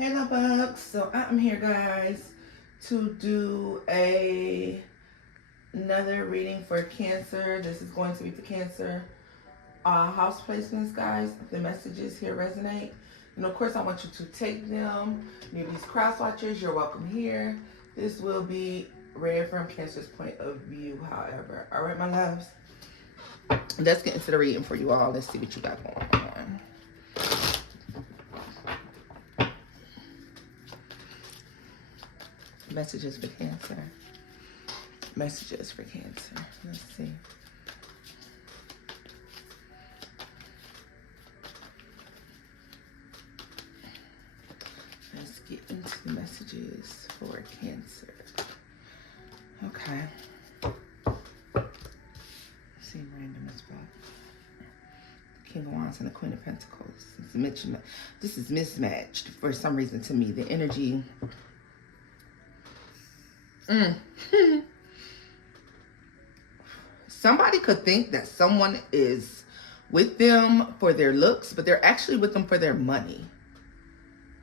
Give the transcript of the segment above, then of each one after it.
Hey, love bugs. So I'm here, guys, to do another reading for Cancer. This is going to be for Cancer house placements, guys. If the messages here resonate, and of course, I want you to take them. Newbies, cross watchers, you're welcome here. This will be read from Cancer's point of view, however. All right, my loves. Let's get into the reading for you all. Let's see what you got going on. Messages for Cancer. Messages for Cancer. Let's see. Let's get into the messages for Cancer. Okay. Let's see, random as well. King of Wands and the Queen of Pentacles. This is mismatched for some reason to me. The energy. Somebody could think that someone is with them for their looks, but they're actually with them for their money.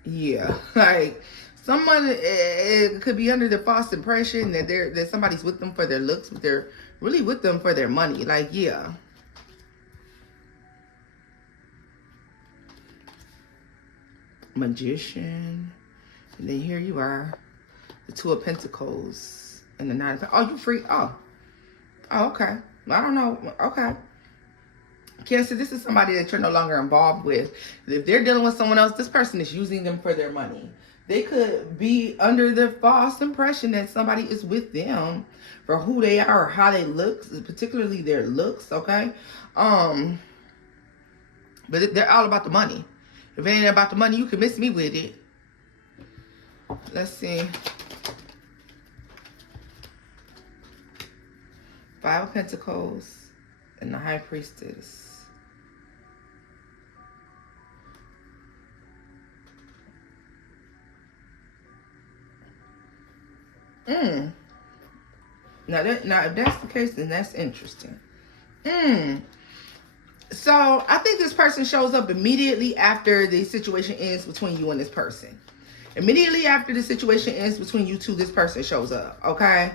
Yeah, like someone it could be under the false impression that somebody's with them for their looks, but they're really with them for their money. Like, yeah. Magician. And then here you are. The Two of Pentacles and the Nine of Pentacles. Oh, you free? Oh, okay. I don't know. Okay. Cancer, this is somebody that you're no longer involved with. If they're dealing with someone else, this person is using them for their money. They could be under the false impression that somebody is with them for who they are or how they look, particularly their looks, okay? But they're all about the money. If it ain't about the money, you can miss me with it. Let's see. Five of Pentacles and the High Priestess. Now if that's the case, then that's interesting. So I think this person shows up immediately after the situation ends between you and this person. Immediately after the situation ends between you two, this person shows up. Okay.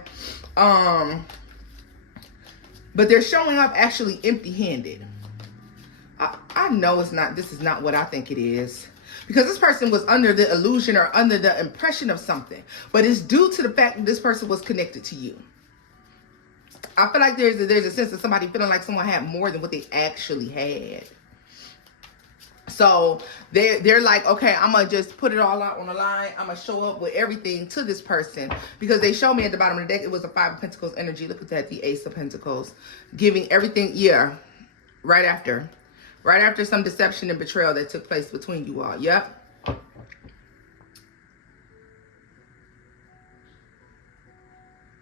But they're showing up actually empty-handed. I know this is not what I think it is. Because this person was under the illusion or under the impression of something. But it's due to the fact that this person was connected to you. I feel like there's a sense of somebody feeling like someone had more than what they actually had. So they're like, okay, I'm going to just put it all out on the line. I'm going to show up with everything to this person. Because they showed me at the bottom of the deck, it was a Five of Pentacles energy. Look at that, the Ace of Pentacles. Giving everything, yeah, right after. Right after some deception and betrayal that took place between you all. Yep.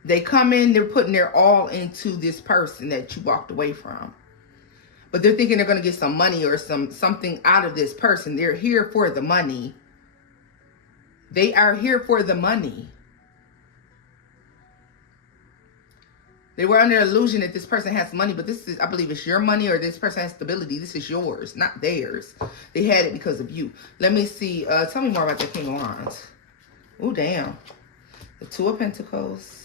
They come in, they're putting their all into this person that you walked away from. But they're thinking they're going to get some money or something out of this person. They're here for the money. They are here for the money. They were under the illusion that this person has money, but this is, I believe it's your money or this person has stability. This is yours, not theirs. They had it because of you. Let me see. Tell me more about the King of Wands. Oh, damn. The Two of Pentacles.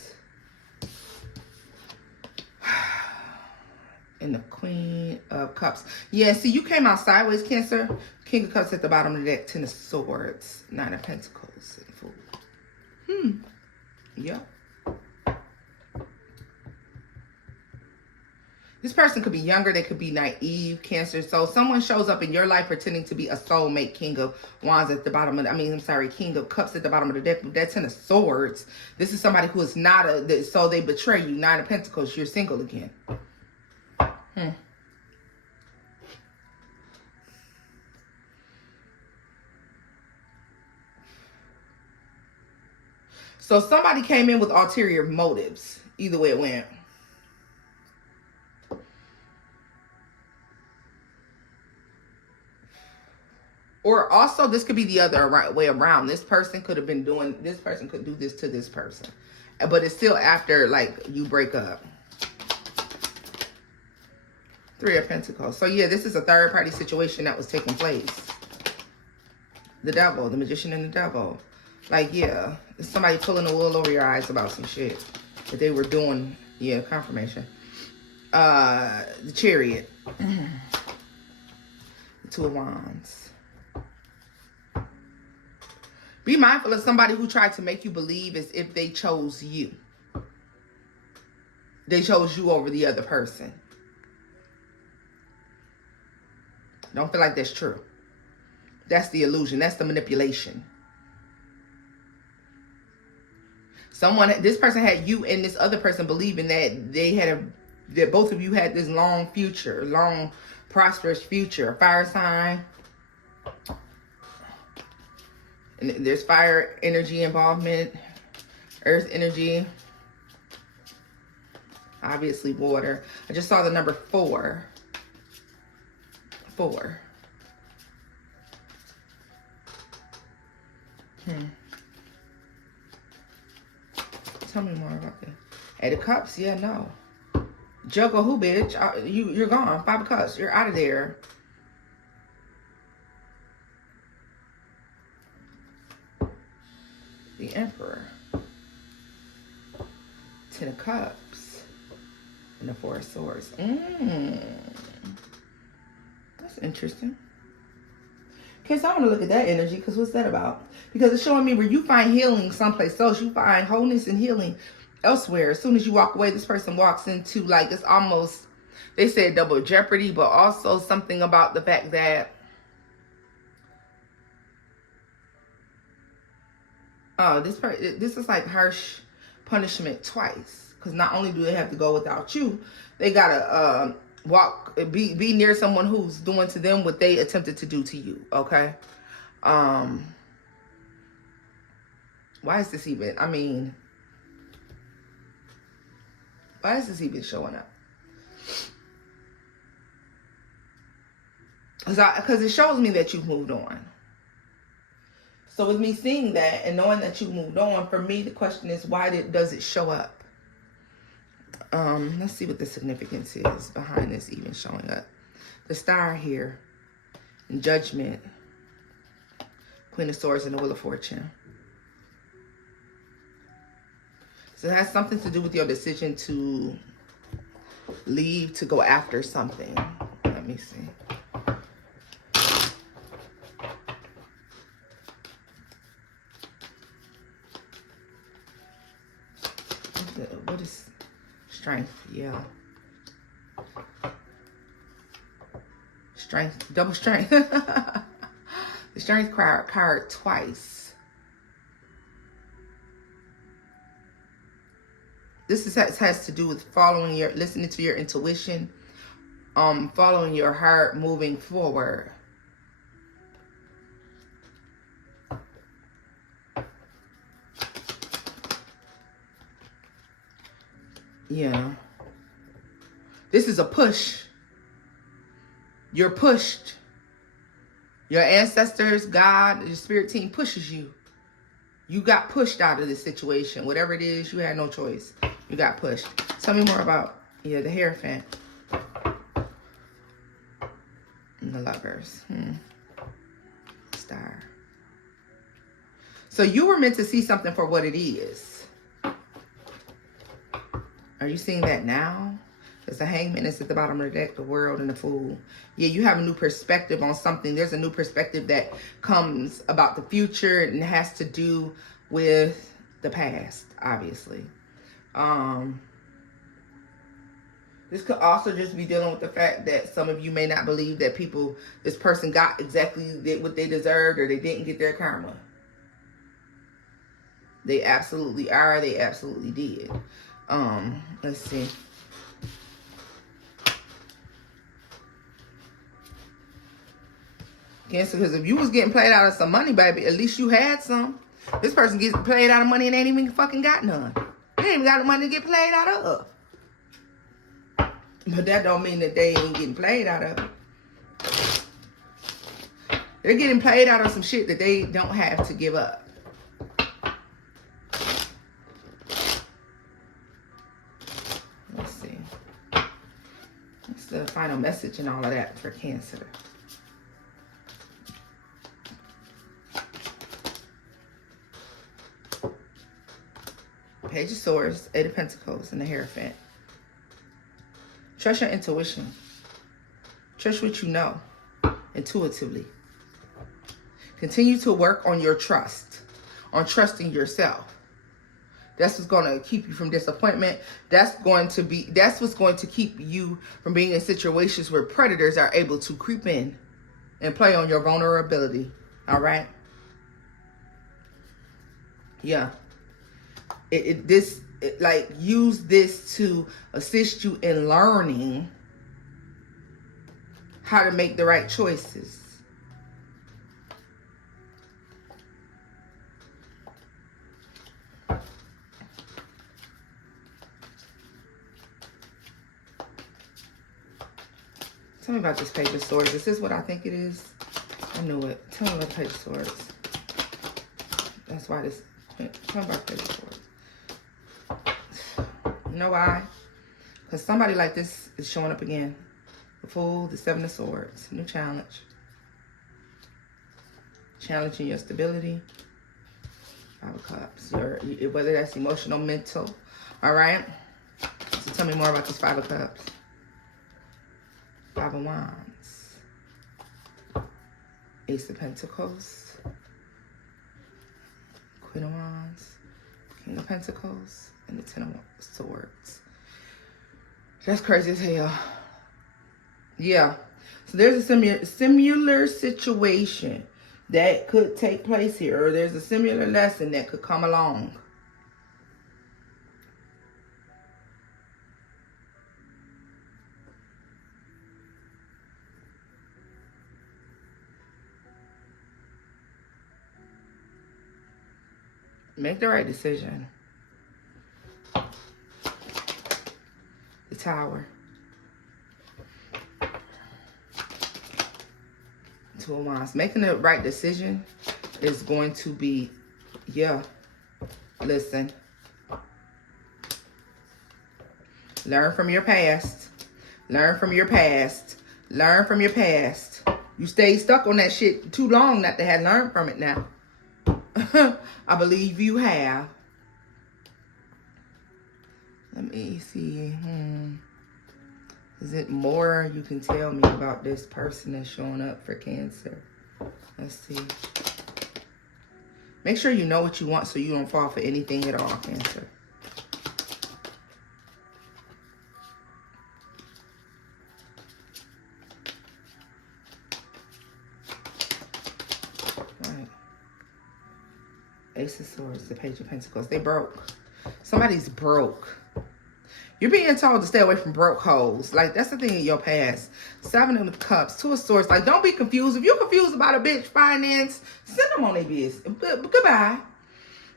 And the Queen of Cups. Yeah, see, you came out sideways, Cancer. King of Cups at the bottom of the deck. Ten of Swords. Nine of Pentacles. Yep. This person could be younger. They could be naive, Cancer. So someone shows up in your life pretending to be a soulmate. King of Wands at the bottom of, King of Cups at the bottom of the deck. That's Ten of Swords. This is somebody who is not so they betray you. Nine of Pentacles. You're single again. So somebody came in with ulterior motives. Either way it went. Or also, this could be the other way around. This person could have been doing, this person could do this to this person. But it's still after, like, you break up. Three of Pentacles. So, yeah, this is a third-party situation that was taking place. The devil, the magician and the devil. Like, yeah, it's somebody pulling the wool over your eyes about some shit that they were doing. Yeah, confirmation. The Chariot. The Two of Wands. Be mindful of somebody who tried to make you believe as if they chose you. They chose you over the other person. Don't feel like that's true. That's the illusion. That's the manipulation. This person had you and this other person believing that that both of you had this long future, long prosperous future. A fire sign. And there's fire energy involvement, earth energy, obviously water. I just saw the number 4. 4. Tell me more about that. 8 of Cups, yeah, no. Juggle who, bitch? You're gone. 5 of Cups, you're out of there. The Emperor. 10 of Cups. And the 4 of Swords. That's interesting. Okay, so I want to look at that energy, because what's that about? Because it's showing me where you find healing someplace else. You find wholeness and healing elsewhere. As soon as you walk away, this person walks into, like, it's almost, they said double jeopardy, but also something about the fact that this is like harsh punishment twice. Because not only do they have to go without you, they gotta be near someone who's doing to them what they attempted to do to you. Okay. Why is this even? I mean, why is this even showing up? Because it shows me that you've moved on. So with me seeing that and knowing that you moved on, for me, the question is, why does it show up? Let's see what the significance is behind this even showing up. The Star here, Judgment, Queen of Swords, and the Wheel of Fortune. So it has something to do with your decision to leave, to go after something. Let me see. What is Strength? Yeah. Strength. Double strength. The Strength card twice. This has to do with listening to your intuition, following your heart, moving forward. Yeah. This is a push. You're pushed. Your ancestors, God, your spirit team pushes you. You got pushed out of this situation. Whatever it is, you had no choice. You got pushed. Tell me more about, the Hierophant. And the Lovers. Star. So you were meant to see something for what it is. Are you seeing that now? There's a Hangman that's at the bottom of the deck, the World, and the Fool. Yeah, you have a new perspective on something. There's a new perspective that comes about the future and has to do with the past, obviously. This could also just be dealing with the fact that some of you may not believe that this person got exactly what they deserved, or they didn't get their karma. They absolutely are. They absolutely did. Let's see. Cancer, because if you was getting played out of some money, baby, at least you had some. This person gets played out of money and ain't even fucking got none. They ain't even got the money to get played out of. But that don't mean that they ain't getting played out of it. They're getting played out of some shit that they don't have to give up. Let's see. What's the final message and all of that for Cancer? Page of Swords, Eight of Pentacles, and the Hierophant. Trust your intuition. Trust what you know intuitively. Continue to work on your trust, on trusting yourself. That's what's going to keep you from disappointment. That's what's going to keep you from being in situations where predators are able to creep in and play on your vulnerability. All right? Yeah. Use this to assist you in learning how to make the right choices. Tell me about this Page of Swords. Is this what I think it is? I knew it. Tell me about the Page of Swords. That's why this... Tell me about the Page of Swords. You know why? Because somebody like this is showing up again. The Fool, the Seven of Swords. New challenge. Challenging your stability. Five of Cups. Whether that's emotional, mental. All right? So tell me more about this Five of Cups. Five of Wands. Ace of Pentacles. Queen of Wands. King of Pentacles. And the Ten of Swords. That's crazy as hell. Yeah. So there's a similar situation that could take place here. Or there's a similar lesson that could come along. Make the right decision. The Tower. Two of Wands. Making the right decision is going to be, yeah, listen. Learn from your past. Learn from your past. Learn from your past. You stayed stuck on that shit too long not to have learned from it now. I believe you have. Let me see. Is it more you can tell me about this person that's showing up for Cancer? Let's see. Make sure you know what you want so you don't fall for anything at all, Cancer. Ace of Swords, the Page of Pentacles. They broke. Somebody's broke. You're being told to stay away from broke hoes. Like, that's the thing in your past. Seven of Cups, Two of Swords. Like, don't be confused. If you're confused about a bitch finance, send them on their business. Goodbye.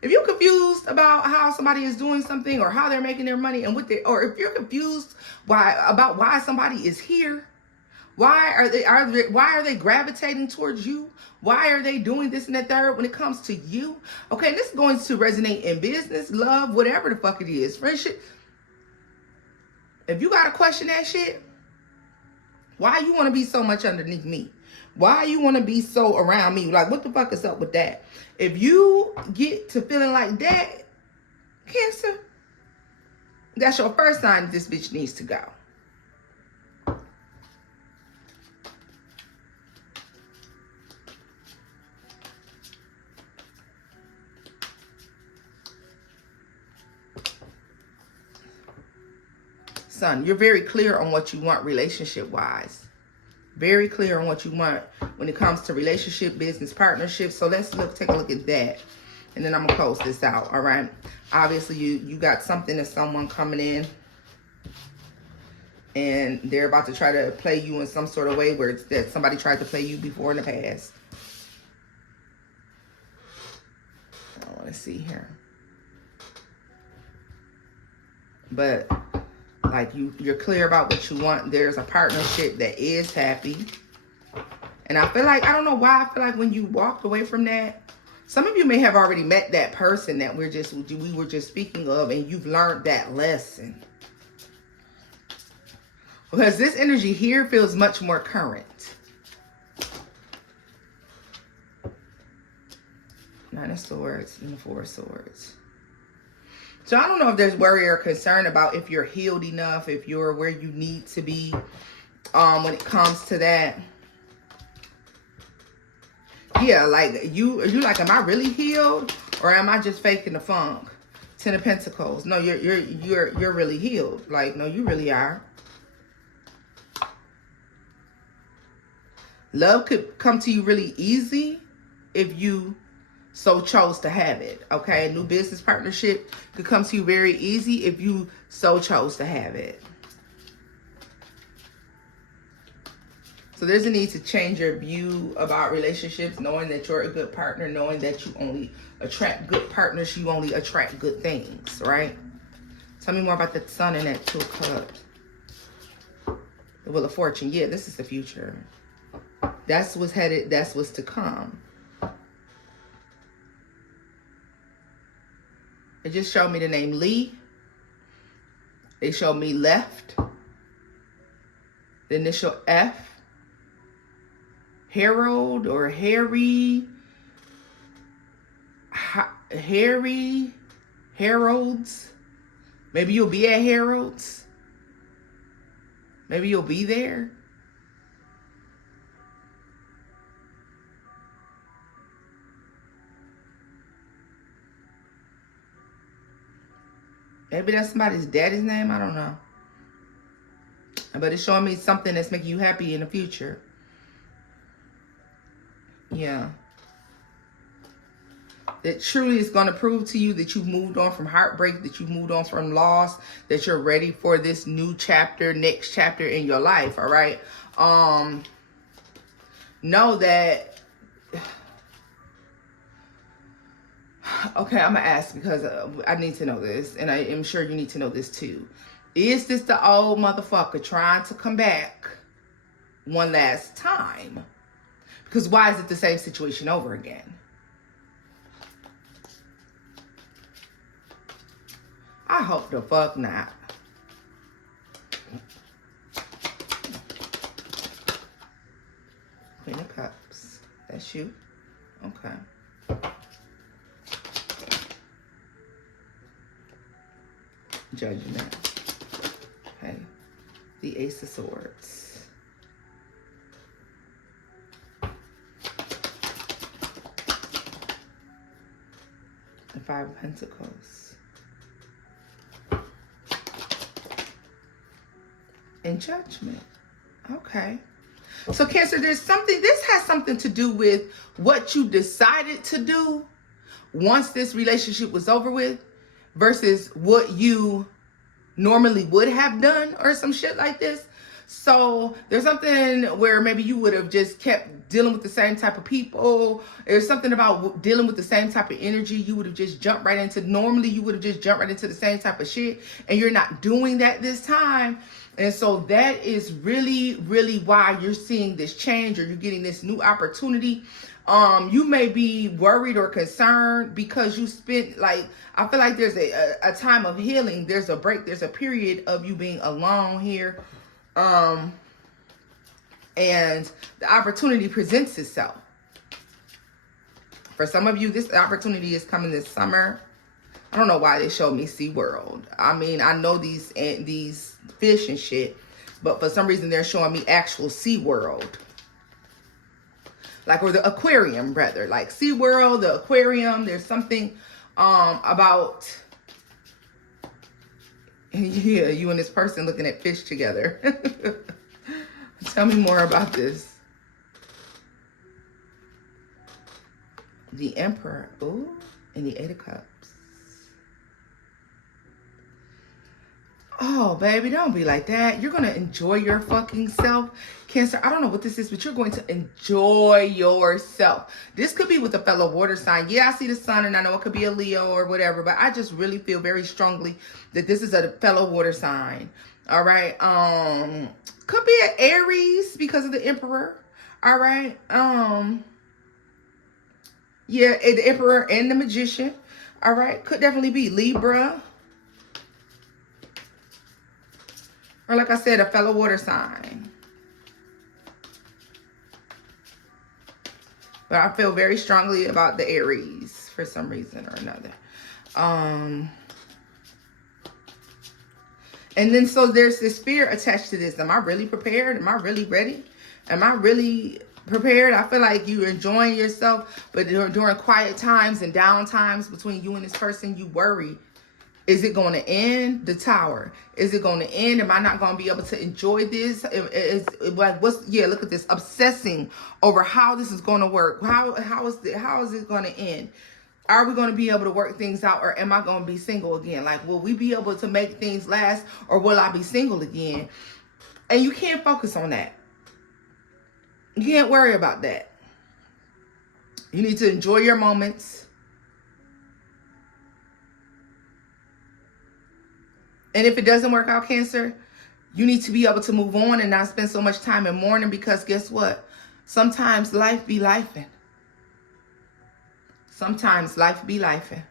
If you're confused about how somebody is doing something or how they're making their money and what they, or if you're confused about why somebody is here, why are they gravitating towards you? Why are they doing this and that third when it comes to you? Okay, this is going to resonate in business, love, whatever the fuck it is. Friendship. If you gotta question that shit, why you want to be so much underneath me? Why you want to be so around me? Like, what the fuck is up with that? If you get to feeling like that, Cancer, that's your first sign that this bitch needs to go. Son, you're very clear on what you want relationship-wise. Very clear on what you want when it comes to relationship, business, partnership. So let's take a look at that. And then I'm going to close this out, all right? Obviously, you got something to someone coming in. And they're about to try to play you in some sort of way where it's that somebody tried to play you before in the past. I want to see here. But... like you're clear about what you want. There's a partnership that is happy. And I feel like, I don't know why, I feel like when you walked away from that, some of you may have already met that person that we were just speaking of, and you've learned that lesson. Because this energy here feels much more current. Nine of Swords and the Four of Swords. So I don't know if there's worry or concern about if you're healed enough, if you're where you need to be when it comes to that. Yeah, like you like, am I really healed or am I just faking the funk? Ten of Pentacles. No, you're really healed. Like, no, you really are. Love could come to you really easy if you so chose to have it. Okay, a new business partnership could come to you very easy if you so chose to have it. So there's a need to change your view about relationships, knowing that you're a good partner, knowing that you only attract good partners, you only attract good things, right? Tell me more about the Sun and that Two of Cups. The Wheel of Fortune. Yeah, this is the future. That's what's headed. That's what's to come. It just showed me the name Lee. They showed me left. The initial F. Harold or Harry. Harold's. Maybe you'll be at Harold's. Maybe you'll be there. Maybe that's somebody's daddy's name. I don't know. But it's showing me something that's making you happy in the future. Yeah. It truly is going to prove to you that you've moved on from heartbreak, that you've moved on from loss, that you're ready for this new chapter, next chapter in your life, all right? Know that... Okay, I'm going to ask because I need to know this, and I am sure you need to know this too. Is this the old motherfucker trying to come back one last time? Because why is it the same situation over again? I hope the fuck not. Queen of Cups. That's you? Okay. Judgment. Okay. The Ace of Swords. The Five of Pentacles. And Judgment. Okay. So Cancer, there's something, this has something to do with what you decided to do once this relationship was over with versus what you normally would have done or some shit like this. So there's something where maybe you would have just kept dealing with the same type of people. There's something about dealing with the same type of energy. You would have just jumped right into, normally you would have just jumped right into the same type of shit, and you're not doing that this time. And so that is really, really why you're seeing this change, or you're getting this new opportunity. You may be worried or concerned because you spent, like, I feel like there's a time of healing. There's a break. There's a period of you being alone here. And the opportunity presents itself. For some of you, this opportunity is coming this summer. I don't know why they showed me SeaWorld. I mean, I know these fish and shit, but for some reason they're showing me actual SeaWorld. Like, or the aquarium, rather. Like SeaWorld, the aquarium, there's something about... Yeah, you and this person looking at fish together. Tell me more about this. The Emperor. Ooh, and the Eight of Cups. Oh, baby, don't be like that. You're going to enjoy your fucking self. Cancer, I don't know what this is, but you're going to enjoy yourself. This could be with a fellow water sign. Yeah, I see the sun, and I know it could be a Leo or whatever, but I just really feel very strongly that this is a fellow water sign. All right. Could be an Aries because of the Emperor. All right. Yeah, the Emperor and the Magician. All right. Could definitely be Libra. Or like I said, a fellow water sign. But I feel very strongly about the Aries for some reason or another. And then so there's this fear attached to this. Am I really prepared? Am I really ready? Am I really prepared? I feel like you're enjoying yourself, but during quiet times and down times between you and this person, you worry. Is it going to end? The Tower. Is it going to end? Am I not going to be able to enjoy this? Like, look at this. Obsessing over how this is going to work. How is it going to end? Are we going to be able to work things out, or am I going to be single again? Like, will we be able to make things last, or will I be single again? And you can't focus on that. You can't worry about that. You need to enjoy your moments. And if it doesn't work out, Cancer, you need to be able to move on and not spend so much time in mourning, because guess what? Sometimes life be lifing. Sometimes life be lifing.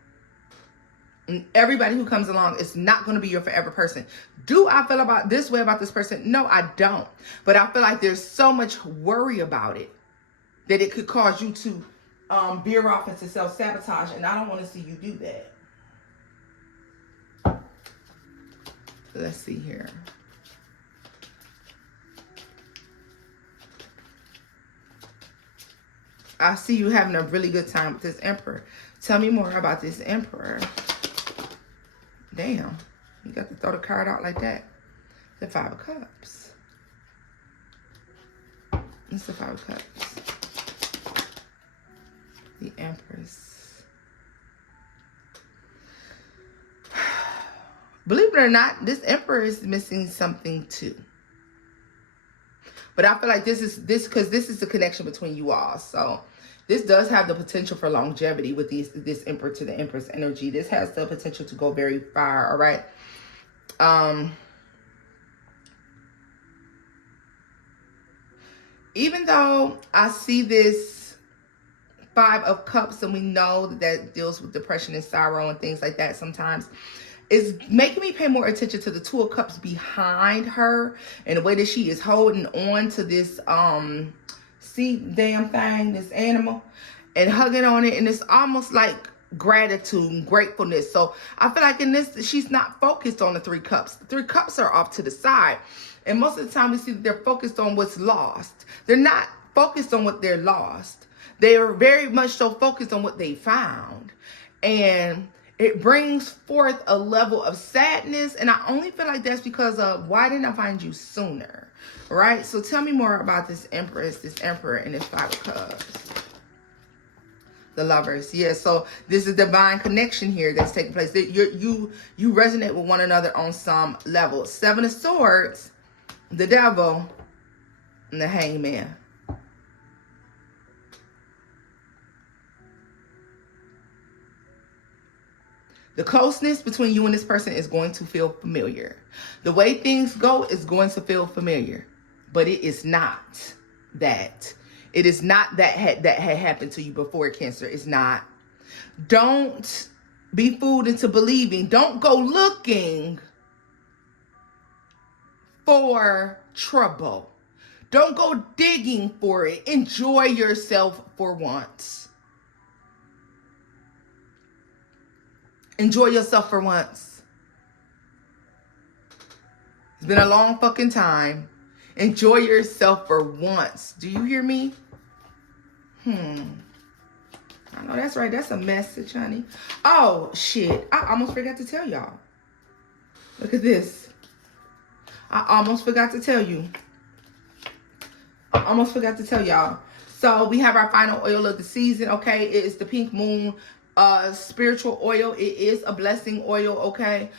And everybody who comes along is not going to be your forever person. Do I feel about this way about this person? No, I don't. But I feel like there's so much worry about it that it could cause you to veer off into self-sabotage. And I don't want to see you do that. Let's see here. I see you having a really good time with this Emperor. Tell me more about this Emperor. Damn. You got to throw the card out like that. The Five of Cups. It's the Five of Cups. The Empress. Believe it or not, this Emperor is missing something too. But I feel like this is the connection between you all. So this does have the potential for longevity with this Emperor to the Empress energy. This has the potential to go very far, all right? Even though I see this Five of Cups, and we know that deals with depression and sorrow and things like that sometimes, is making me pay more attention to the Two of Cups behind her and the way that she is holding on to this damn thing, this animal, and hugging on it. And it's almost like gratitude and gratefulness. So I feel like in this, she's not focused on the Three Cups. The Three Cups are off to the side. And most of the time we see that they're focused on what's lost. They're not focused on what they're lost. They are very much so focused on what they found. And it brings forth a level of sadness. And I only feel like that's because of, why didn't I find you sooner? Right? So tell me more about this Empress, this Emperor, and this Five of Cups. The Lovers. Yeah, so this is divine connection here that's taking place. You resonate with one another on some level. Seven of Swords, the Devil, and the Hangman. The closeness between you and this person is going to feel familiar. The way things go is going to feel familiar. But it is not that. It is not that had happened to you before, Cancer. It's not. Don't be fooled into believing. Don't go looking for trouble. Don't go digging for it. Enjoy yourself for once. Enjoy yourself for once. It's been a long fucking time. Enjoy yourself for once. Do you hear me? I know that's right. That's a message, honey. Oh, shit. I almost forgot to tell y'all. Look at this. I almost forgot to tell you. So we have our final oil of the season, okay? It is the Pink Moon spiritual oil. It is a blessing oil, okay?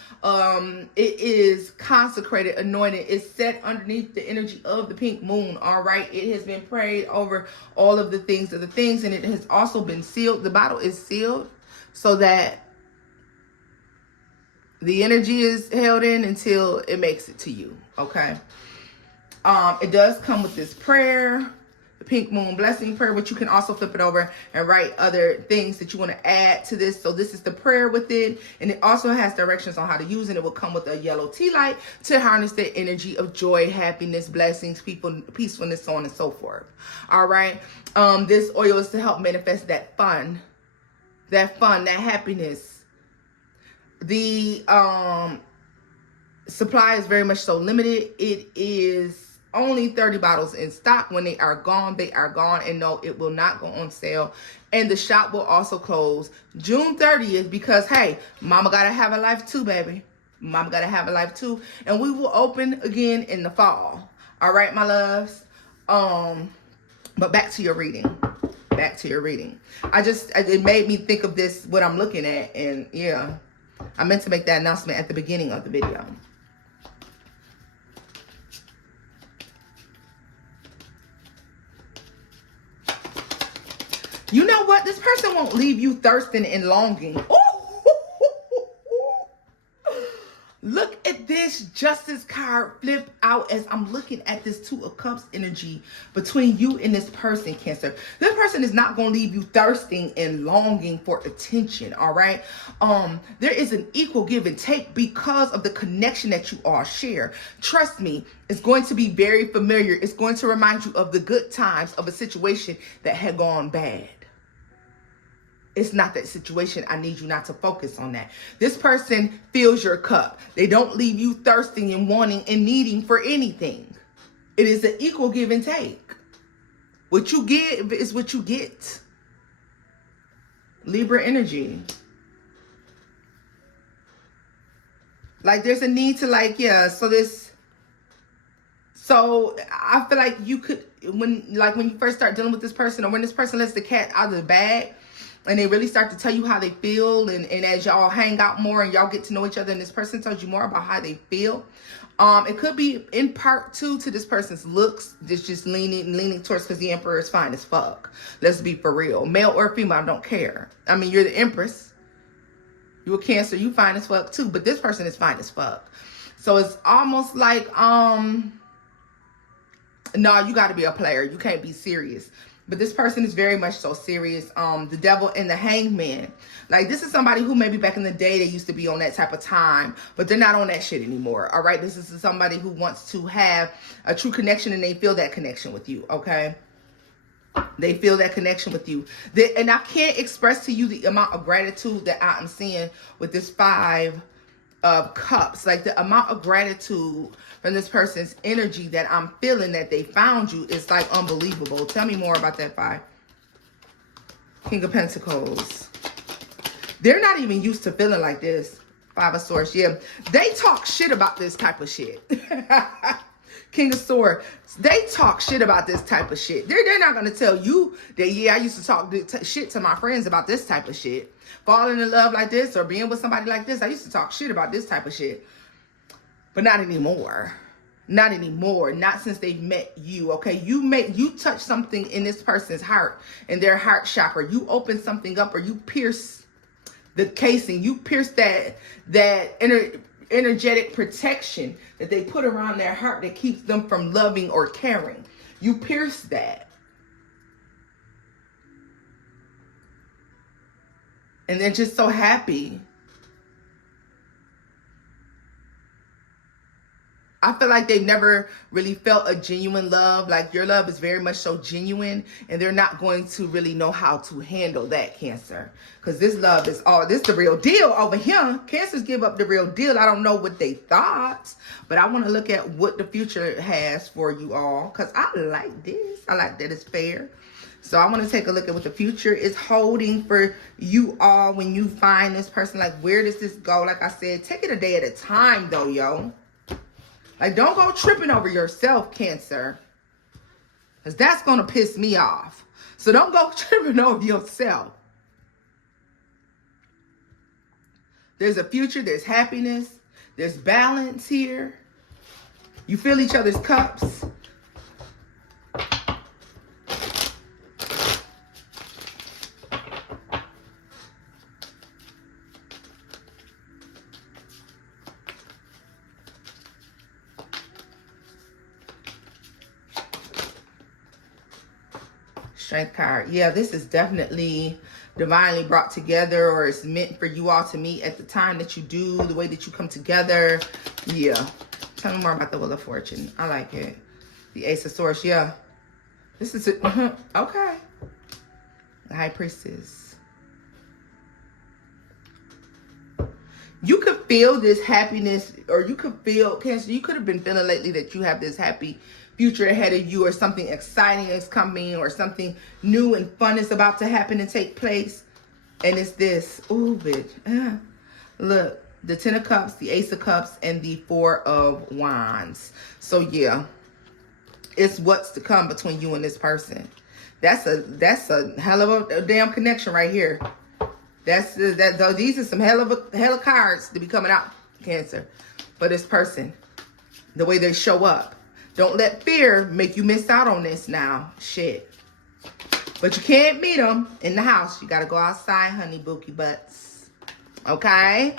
It is consecrated, anointed. It's set underneath the energy of the pink moon, all right? It has been prayed over all of the things, and it has also been sealed. The bottle is sealed so that the energy is held in until it makes it to you, okay? It does come with this prayer, the Pink Moon Blessing Prayer, but you can also flip it over and write other things that you want to add to this. So this is the prayer with it, and it also has directions on how to use it. It will come with a yellow tea light to harness the energy of joy, happiness, blessings, peacefulness, so on and so forth. All right. This oil is to help manifest that fun, that happiness, the Supply is very much so limited. It is only 30 bottles in stock. When they are gone, they are gone. And no, it will not go on sale. And the shop will also close June 30th because, hey, mama got to have a life too, baby. Mama got to have a life too. And we will open again in the fall. All right, my loves. But back to your reading. Back to your reading. It made me think of this, what I'm looking at. And yeah, I meant to make that announcement at the beginning of the video. You know what? This person won't leave you thirsting and longing. Ooh. Look at this Justice card flip out as I'm looking at this Two of Cups energy between you and this person, Cancer. This person is not going to leave you thirsting and longing for attention, all right? There is an equal give and take because of the connection that you all share. Trust me, it's going to be very familiar. It's going to remind you of the good times of a situation that had gone bad. It's not that situation. I need you not to focus on that. This person fills your cup. They don't leave you thirsting and wanting and needing for anything. It is an equal give and take. What you give is what you get. Libra energy. Like there's a need to so I feel like you could, when you first start dealing with this person, or when this person lets the cat out of the bag, and they really start to tell you how they feel, and as y'all hang out more and y'all get to know each other and this person tells you more about how they feel, it could be in part too to this person's looks, just leaning towards, because the Emperor is fine as fuck. Let's be for real. Male or female, I don't care. I mean, you're the Empress. You a Cancer, you fine as fuck too, but this person is fine as fuck. So it's almost like, no, you got to be a player. You can't be serious. But this person is very much so serious. The Devil and the Hangman. Like, this is somebody who maybe back in the day, they used to be on that type of time, but they're not on that shit anymore. All right. This is somebody who wants to have a true connection, and they feel that connection with you. Okay. They feel that connection with you. And I can't express to you the amount of gratitude that I am seeing with this Five of Cups. Like, the amount of gratitude from this person's energy that I'm feeling that they found you is like unbelievable. Tell me more about that Five. King of Pentacles. They're not even used to feeling like this. Five of Swords. Yeah, they talk shit about this type of shit. King of Swords. They talk shit about this type of shit. They're not going to tell you that, yeah, I used to talk shit to my friends about this type of shit. Falling in love like this or being with somebody like this. I used to talk shit about this type of shit. But not anymore. Not anymore. Not since they've met you. Okay. You touch something in this person's heart, in their heart chakra. You open something up, or you pierce the casing. You pierce that energetic protection that they put around their heart that keeps them from loving or caring. You pierce that. And they're just so happy. I feel like they've never really felt a genuine love. Like, your love is very much so genuine, and they're not going to really know how to handle that, Cancer. Because this love is this the real deal over here. Cancers give up the real deal. I don't know what they thought, but I want to look at what the future has for you all, because I like this. I like that it's fair. So I want to take a look at what the future is holding for you all when you find this person. Like, where does this go? Like I said, take it a day at a time, though, yo. Like, don't go tripping over yourself, Cancer, because that's going to piss me off. So don't go tripping over yourself. There's a future. There's happiness. There's balance here. You fill each other's cups. Strength card. Yeah, this is definitely divinely brought together, or it's meant for you all to meet at the time that you do, the way that you come together. Yeah. Tell me more about the Wheel of Fortune. I like it. The Ace of Swords. Yeah. This is it. Okay. The High Priestess. You could feel this happiness, or you could feel, Cancer, you could have been feeling lately that you have this happy future ahead of you, or something exciting is coming, or something new and fun is about to happen and take place. And it's this. Ooh, bitch. Look, the 10 of Cups, the Ace of Cups, and the 4 of Wands. So yeah, it's what's to come between you and this person. That's a hell of a damn connection right here. These are some hell of cards to be coming out, Cancer, for this person. The way they show up. Don't let fear make you miss out on this now. Shit. But you can't meet them in the house. You got to go outside, honey bookie butts. Okay?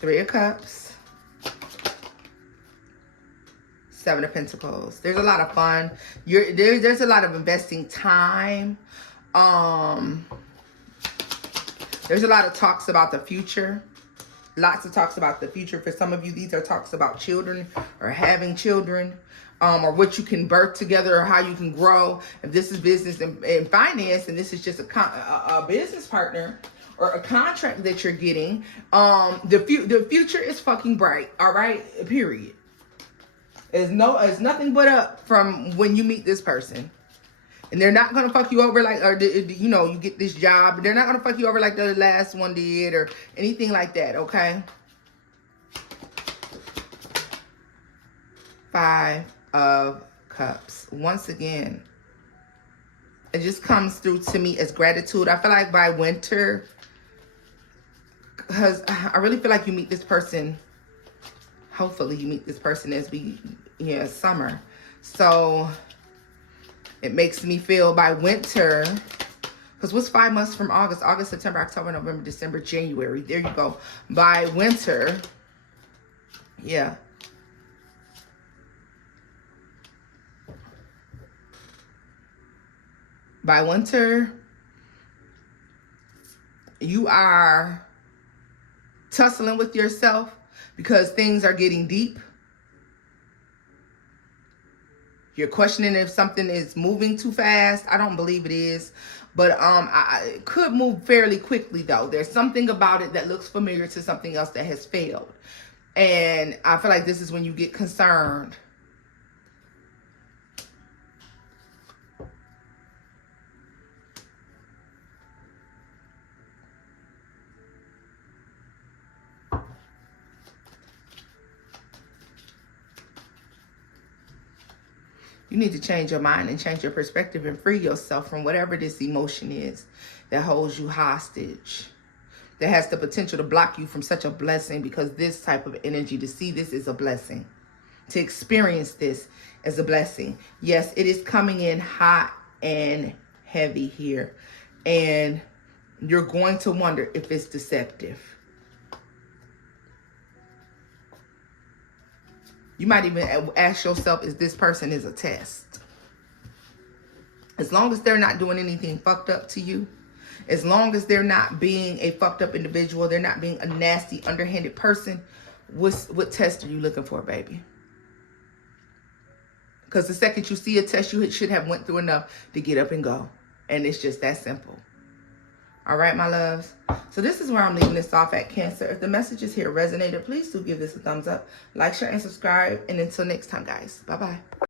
3 of Cups. 7 of Pentacles. There's a lot of fun. There's a lot of investing time. There's a lot of talks about the future. Lots of talks about the future. For some of you, these are talks about children or having children, or what you can birth together, or how you can grow. If this is business and finance, and this is just a business partner or a contract that you're getting, the future is fucking bright. All right, period. It's nothing but up from when you meet this person. And they're not going to fuck you over like, or you know, you get this job. They're not going to fuck you over like the last one did, or anything like that, okay? 5 of Cups. Once again, it just comes through to me as gratitude. I feel like by winter, because I really feel like you meet this person. Hopefully you meet this person as summer. So it makes me feel by winter, because what's 5 months from August? August, September, October, November, December, January. There you go. By winter, yeah. By winter, you are tussling with yourself because things are getting deep. You're questioning if something is moving too fast. I don't believe it is. But it could move fairly quickly, though. There's something about it that looks familiar to something else that has failed. And I feel like this is when you get concerned. You need to change your mind and change your perspective and free yourself from whatever this emotion is that holds you hostage, that has the potential to block you from such a blessing, because this type of energy, to see this is a blessing. To experience this as a blessing. Yes, it is coming in hot and heavy here. And you're going to wonder if it's deceptive. You might even ask yourself, is this person is a test? As long as they're not doing anything fucked up to you, as long as they're not being a fucked up individual, they're not being a nasty, underhanded person, what test are you looking for, baby? Because the second you see a test, you should have went through enough to get up and go. And it's just that simple. All right, my loves. So this is where I'm leaving this off at, Cancer. If the messages here resonated, please do give this a thumbs up, like, share, and subscribe. And until next time, guys. Bye-bye.